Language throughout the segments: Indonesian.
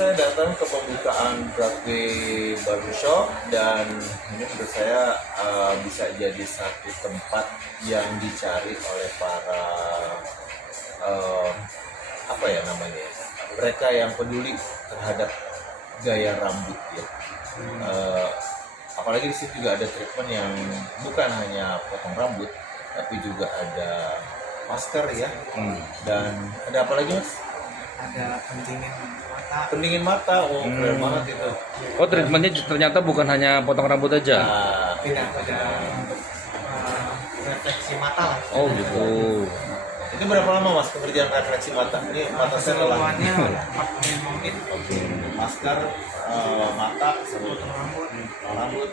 saya datang ke pembukaan Broadway Barbershop dan ini menurut saya bisa jadi satu tempat yang dicari oleh para apa ya namanya, mereka yang peduli terhadap gaya rambut ya. Apalagi di sini juga ada treatment yang bukan hanya potong rambut, tapi juga ada masker ya. Dan ada apa lagi mas? Ada Pendingin mata, oh keren banget itu. Oh, treatmentnya ternyata bukan hanya potong rambut aja. Nah, tidak ada untuk refleksi mata lah. Oh gitu. itu berapa lama mas pekerjaan refleksi mata? Ini mata saya lelah. Keseluruhannya 45 menit. Oke, masker, mata, Potong rambut. rambut.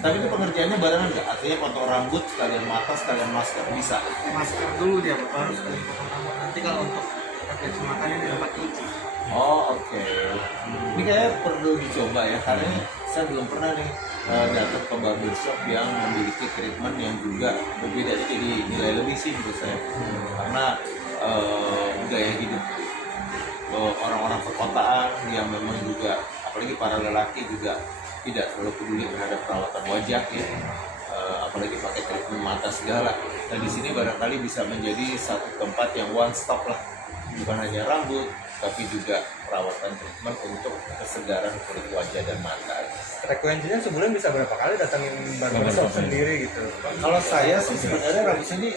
Tapi itu pengerjaannya barengan nggak? Artinya potong rambut sekalian mata sekalian masker bisa. Masker dulu dia baru potong rambut. Nanti kalau untuk refleksi matanya di tempat cuci. Oh oke. Ini kayak perlu dicoba ya, karena ini saya belum pernah nih datang ke barbershop yang memiliki treatment yang juga berbeda. Jadi nilai lebih sih menurut saya, karena gaya hidup orang-orang perkotaan yang memang juga, apalagi para lelaki juga tidak terlalu peduli terhadap perawatan wajah ya. Apalagi pakai treatment mata segala. Nah di sini barangkali bisa menjadi satu tempat yang one stop lah, bukan hanya rambut, tapi juga perawatan treatment untuk kesegaran kulit wajah dan mata. Frekuensinya sebulan bisa berapa kali datangin barbershop sendiri gitu? Kalau saya sih sebenarnya rambut ini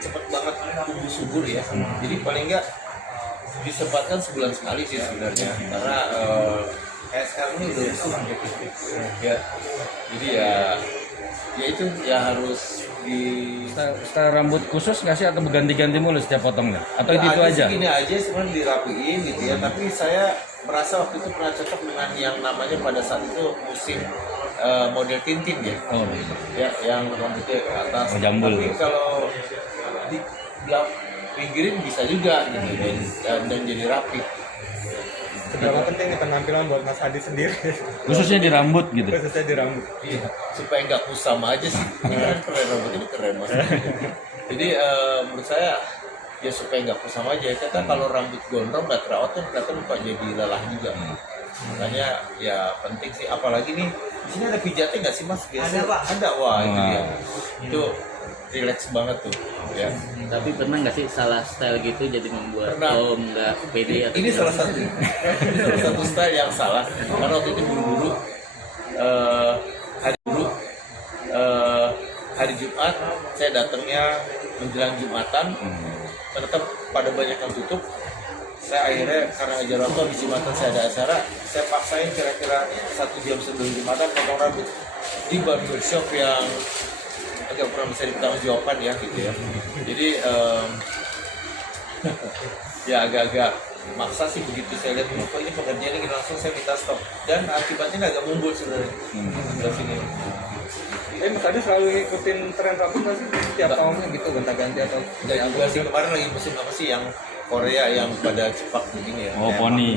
cepet banget tumbuh subur ya. Jadi paling nggak disempatkan sebulan sekali sih sebenarnya, karena kayak sekarang ini udah ya. Jadi ya itu ya harus di Style rambut khusus nggak sih atau berganti-ganti mulu setiap potongnya? Atau itu aja? Gini aja sebenarnya dirapiin gitu ya. Tapi saya merasa waktu itu pernah cocok dengan yang namanya pada saat itu musim model Tintin ya. Oh, Ya yang rambutnya ke atas. Oh, jambul. Tapi kalau di pinggirin bisa juga gitu dan jadi rapi. Seberapa penting nih penampilan buat Mas Hadi sendiri? khususnya di rambut gitu. Khususnya di rambut. Iya, supaya nggak kusam aja sih. Ini keren rambut ini keren mas. Jadi menurut saya ya supaya nggak kusam aja. Kita kalau rambut gondrong nggak terawat kan kelihatan kok jadi lelah juga. Makanya ya penting sih. Apalagi nih di sini ada pijatnya nggak sih mas? Ada, Pak. Ada, wah itu dia. Itu relax banget tuh. Ya. Tapi pernah nggak sih salah style gitu jadi membuat Pernah. nggak pede atau Ini salah satu ini salah satu style yang salah karena waktu itu buru-buru hari Jumat saya datangnya menjelang Jumatan, ternyata pada banyak yang tutup. Saya akhirnya karena ajar waktu di Jumatan saya ada acara, saya paksain kira-kira 1 jam sebelum Jumatan potong rambut di barbershop yang agak kurang bisa dipertanggungjawabkan ya gitu ya. Jadi ya agak-agak maksa sih begitu saya lihat kok ini pekerjaan ini langsung saya minta stop dan akibatnya agak mumbul sebenarnya dari sini. Mas Hadi selalu ngikutin tren rambut nggak sih? Tiap tahunnya gitu gonta-ganti atau? Dan juga sih kemarin lagi musim apa sih yang Korea yang pada cepak begini ya? Oh, Kayak poni.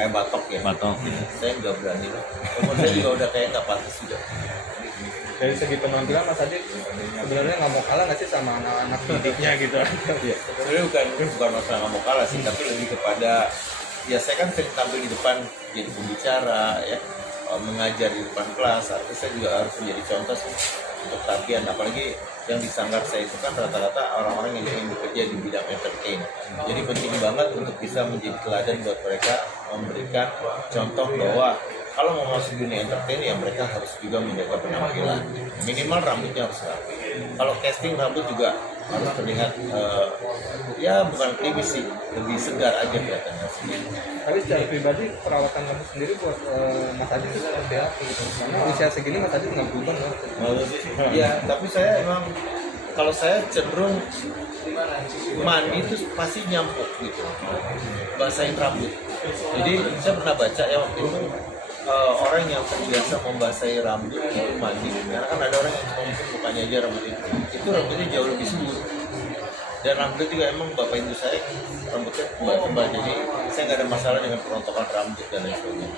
kayak batok ya. Batok. Saya nggak berani lah. Umur saya juga udah kayak nggak pantas juga. Dari segi penampilan Mas Hadi sebenarnya nggak mau kalah nggak sih sama anak-anak didiknya gitu? Iya, sebenarnya bukan masalah nggak mau kalah sih, tapi lebih kepada ya saya kan sering tampil di depan jadi pembicara ya, mengajar di depan kelas, artinya saya juga harus menjadi contoh sih untuk tagihan, apalagi yang di sanggar saya itu kan rata-rata orang-orang yang ingin bekerja di bidang entertain. Jadi penting banget untuk bisa menjadi teladan buat mereka, memberikan contoh bahwa kalau mau masuk dunia entertain ya mereka harus juga menjaga penampilan, minimal rambutnya harus rapi. Kalau casting rambut juga harus terlihat ya bukan klimis sih, lebih segar aja kelihatannya. Tapi secara pribadi perawatan rambut sendiri buat Mas Hadi itu seperti apa gitu? Karena usia segini Mas Hadi nggak berubah kan? Ya, tapi saya emang kalau saya cenderung mandi itu pasti nyampuk gitu, basahin rambut. Jadi saya pernah baca ya waktu itu orang yang terbiasa membasahi rambut itu mandi, karena kan ada orang yang cuma mungkin mukanya aja rambut itu rambutnya jauh lebih subur. Dan rambut juga emang bapak ibu saya rambutnya tebal, jadi saya nggak ada masalah dengan perontokan rambut dan lain sebagainya.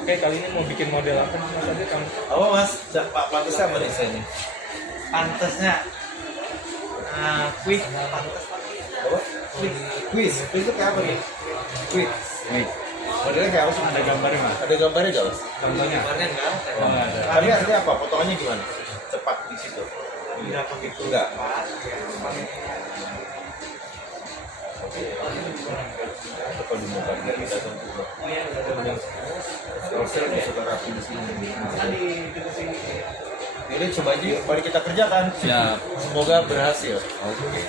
Oke, kali ini mau bikin model apa Mas Hadi? Kamu Apa mas? Pak pantas apa nih saya nih? Pantasnya quiz pantas Pak. Apa? Quiz itu kayak apa nih? Quiz. Nih, Modelnya kayak apa sih? ada gambarnya mas. Ada gambarnya nggak mas? Contohnya. Kemarin enggak Oh, nggak ada. Tapi artinya apa? Potongannya gimana? Cepat di situ. tidak begitu Enggak. pas. Coba dimuka biar kita tentu. Proses bisa rapi di sini. Jadi coba aja, yuk, mari kita kerjakan. Siap. Semoga berhasil. Oke.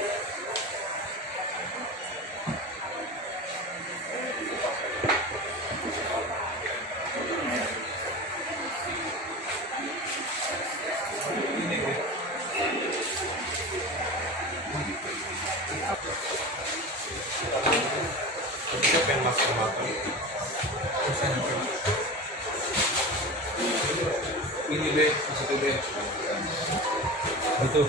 Ini be, situ be. Itu.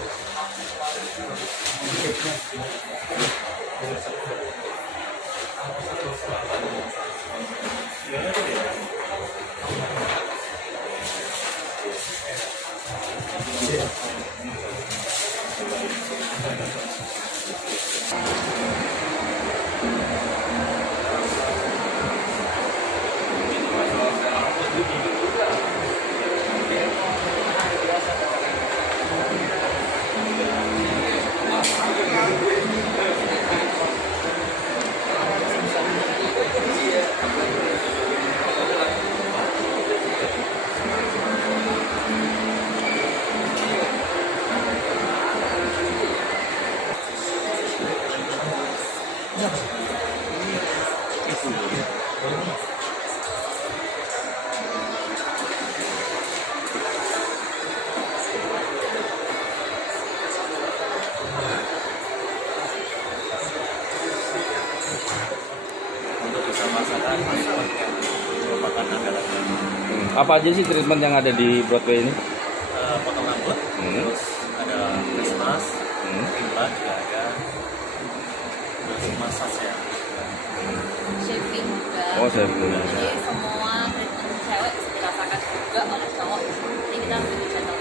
Untuk bisa masakan yang merupakan andalan kami. Apa aja sih treatment yang ada di Broadway ini? Potong rambut, terus ada face mask, implant juga ada, terus massage ya. Shaving juga. Oh, shaving. Jadi semua treatment cewek dirasakan juga oleh cowok. Jadi kita bisa tahu.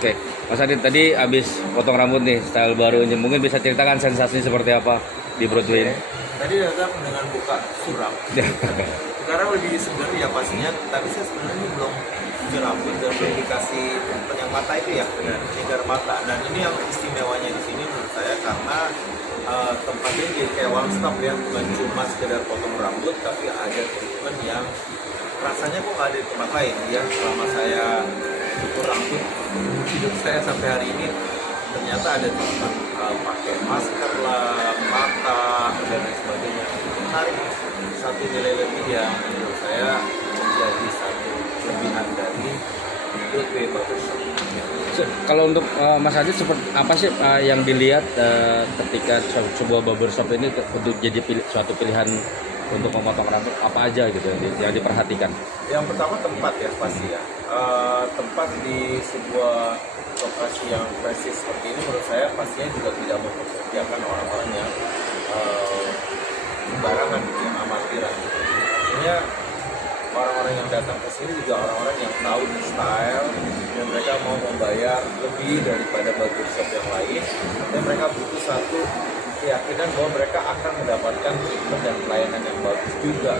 Oke, Mas Adit tadi abis potong rambut nih, style barunya. Mungkin bisa ceritakan sensasi seperti apa di Broadway ini? Tadi datang dengan buka suram. Sekarang lebih segar ya pastinya, tapi saya sebenarnya belum cuci rambut dan belum dikasih treatment yang mata itu ya, segar mata. Dan ini yang istimewanya di sini menurut saya karena tempatnya jadi kayak one stop ya, bukan cuma sekedar potong rambut, tapi ada treatment yang rasanya kok nggak ada di tempat lain ya. Selama saya cukur rambut hidup saya sampai hari ini, ternyata ada treatment pakai masker lah, mata dan lain sebagainya. Menarik, satu nilai lebih yang menurut saya menjadi satu kelebihan dari Broadway Barbershop. Kalau untuk Mas Adit seperti apa sih yang dilihat ketika sebuah barbershop ini untuk jadi suatu pilihan untuk memotong rambut, apa aja gitu yang diperhatikan? Yang pertama tempat ya pasti ya. Tempat di sebuah lokasi yang presis seperti ini menurut saya pastinya juga tidak mempekerjakan orang-orang yang sembarangan gitu, yang amatiran. Artinya orang-orang yang datang ke sini juga orang-orang yang tahu style dan mereka mau membayar lebih daripada barbershop yang lain, dan mereka butuh satu keyakinan bahwa mereka akan mendapatkan treatment dan pelayanan yang bagus juga.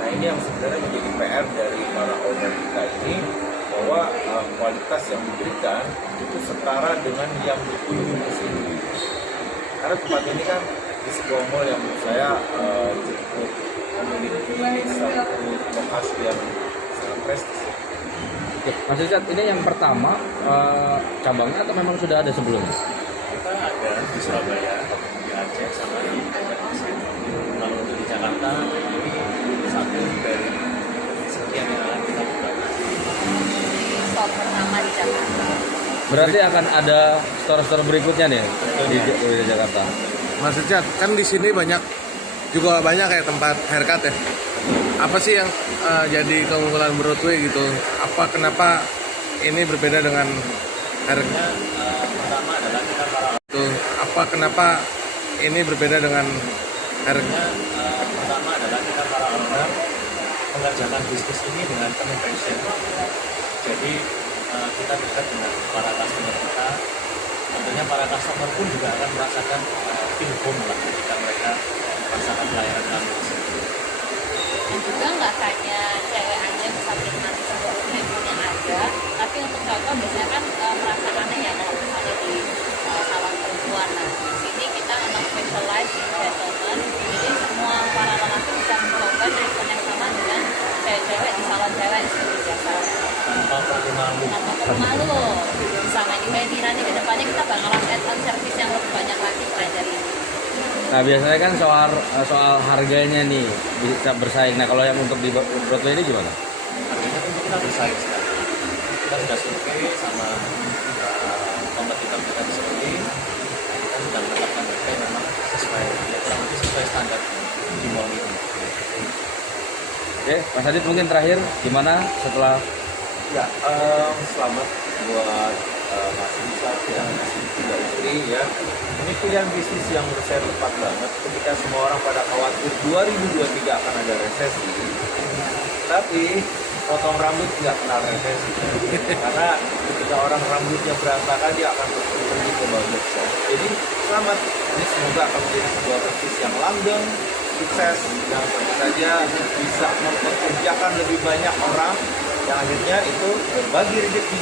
Nah ini yang sebenarnya menjadi PR dari para owner kita ini, bahwa kualitas yang diberikan itu setara dengan yang dikunjungi ke sini. Karena tempat ini kan di sebuah mall yang menurut saya cukup memiliki satu lokasi yang sangat prestis. Oke, Mas Richard, ini yang pertama cabangnya atau memang sudah ada sebelumnya? Kita ada di Surabaya, di Aceh, sama di Banjarmasin. Kalau untuk di Jakarta, ini satu dari sekian yang akan kita buka. Stop pertama di Jakarta. Berarti akan ada store-store berikutnya nih di Jakarta. Mas Richard, kan di sini juga banyak kayak tempat haircut ya. Apa sih yang jadi keunggulan Broadway gitu? Kenapa ini berbeda dengan haircut? Pertama adalah kita para Kenapa ini berbeda dengan haircut? pertama adalah kita para owner mengerjakan bisnis ini dengan penuh passion. Jadi kita dekat dengan para customer kita. Tentunya para customer pun juga akan merasakan feel home lah ketika mereka merasakan pelayanan kami. Dan juga nggak hanya cewek aja bisa menikmati sebuah handphone yang ada, tapi untuk cowok biasanya kan merasa aneh ya kalau misalnya di salon perempuan. Nah, di sini kita memang specialize in gentleman, jadi semua para lelaki bisa mencoba treatment yang sama dengan cewek-cewek di salon cewek seperti biasa. Tanpa perlu malu. Tanpa perlu malu, bisa main di nanti ke depannya kita bakalan add on service yang lebih banyak lagi selain dari ini. Nah biasanya kan soal harganya nih bisa bersaing. Nah kalau yang untuk di Broadway ini gimana? Artinya tentu kita bersaing sekali. Kita sudah survei sama kompetitor kita di Saudi. Kita sudah menetapkan harga yang memang sesuai, ya kurang lebih sesuai standar di mall ini. Oke, Mas Adit mungkin terakhir gimana setelah Ya, selamat buat Mas Richard yang masih tiga istri ya. Ini pilihan bisnis yang menurut saya tepat banget ketika semua orang pada khawatir 2023 akan ada resesi. Tapi potong rambut nggak kenal resesi. Karena ketika orang rambutnya berantakan dia akan pergi ke barbershop. Jadi selamat. Ini semoga akan menjadi sebuah bisnis yang langgeng, sukses dan tentu saja bisa mempekerjakan lebih banyak orang yang akhirnya itu berbagi rezeki